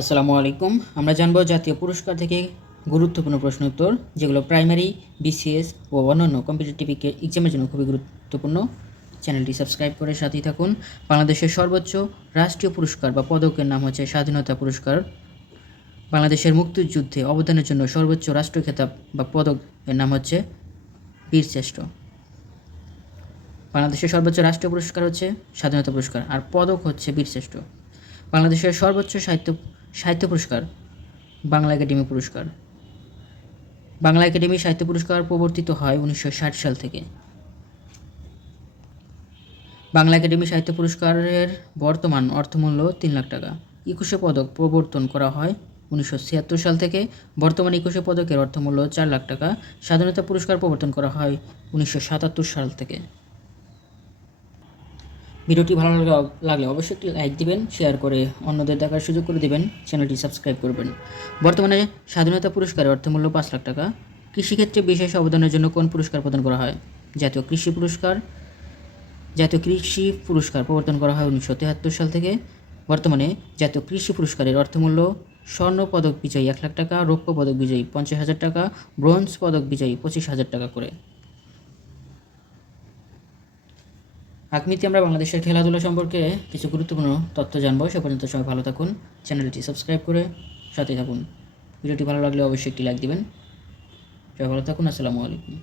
আসসালামু আলাইকুম। আমরা জানব জাতীয় পুরস্কার থেকে গুরুত্বপূর্ণ প্রশ্ন উত্তর, যেগুলো প্রাইমারি, বিসিএস ও অন্যান্য কম্পিটিটিভ এক্সামের জন্য খুবই গুরুত্বপূর্ণ। চ্যানেলটি সাবস্ক্রাইব করে সাথেই থাকুন। বাংলাদেশের সর্বোচ্চ রাষ্ট্রীয় পুরস্কার বা পদকের নাম হচ্ছে স্বাধীনতা পুরস্কার। বাংলাদেশের মুক্তিযুদ্ধে অবদানের জন্য সর্বোচ্চ রাষ্ট্রীয় খেতাব বা পদকের নাম হচ্ছে বীরশ্রেষ্ঠ। বাংলাদেশের সর্বোচ্চ রাষ্ট্রীয় পুরস্কার হচ্ছে স্বাধীনতা পুরস্কার, আর পদক হচ্ছে বীরশ্রেষ্ঠ। বাংলাদেশের সর্বোচ্চ সাহিত্য পুরস্কার বাংলা একাডেমি পুরস্কার। বাংলা একাডেমি সাহিত্য পুরস্কার প্রবর্তিত হয় 1960 সাল থেকে। বাংলা একাডেমি সাহিত্য পুরস্কারের বর্তমান অর্থমূল্য 3 লাখ টাকা। 21শে পদক প্রবর্তন করা হয় 1976 সাল থেকে। বর্তমান 21শে পদকের অর্থমূল্য 4 লাখ টাকা। স্বাধীনতা পুরস্কার প্রবর্তন করা হয় 1977 সাল থেকে। ভিডিওটি ভালো লাগলে অবশ্যই একটি লাইক দিবেন, শেয়ার করে অন্যদের দেখার সুযোগ করে দেবেন, চ্যানেলটি সাবস্ক্রাইব করবেন। বর্তমানে স্বাধীনতা পুরস্কারের অর্থমূল্য 5 লাখ টাকা। কৃষিক্ষেত্রে বিশেষ অবদানের জন্য কোন পুরস্কার প্রদান করা হয়? জাতীয় কৃষি পুরস্কার। জাতীয় কৃষি পুরস্কার প্রবর্তন করা হয় 1973 সাল থেকে। বর্তমানে জাতীয় কৃষি পুরস্কারের অর্থমূল্য স্বর্ণ পদক বিজয়ী 1 লাখ টাকা, রৌপ্য পদক বিজয়ী 50,000 টাকা, ব্রোঞ্জ পদক বিজয়ী 25,000 টাকা করে। আগামীতে আমরা বাংলাদেশের খেলাধুলা সম্পর্কে কিছু গুরুত্বপূর্ণ তথ্য জানবো। সে পর্যন্ত সবাই ভালো থাকুন, চ্যানেলটি সাবস্ক্রাইব করে সাথে থাকুন। ভিডিওটি ভালো লাগলে অবশ্যই একটি লাইক দিবেন। সবাই ভালো থাকুন। আসসালামু আলাইকুম।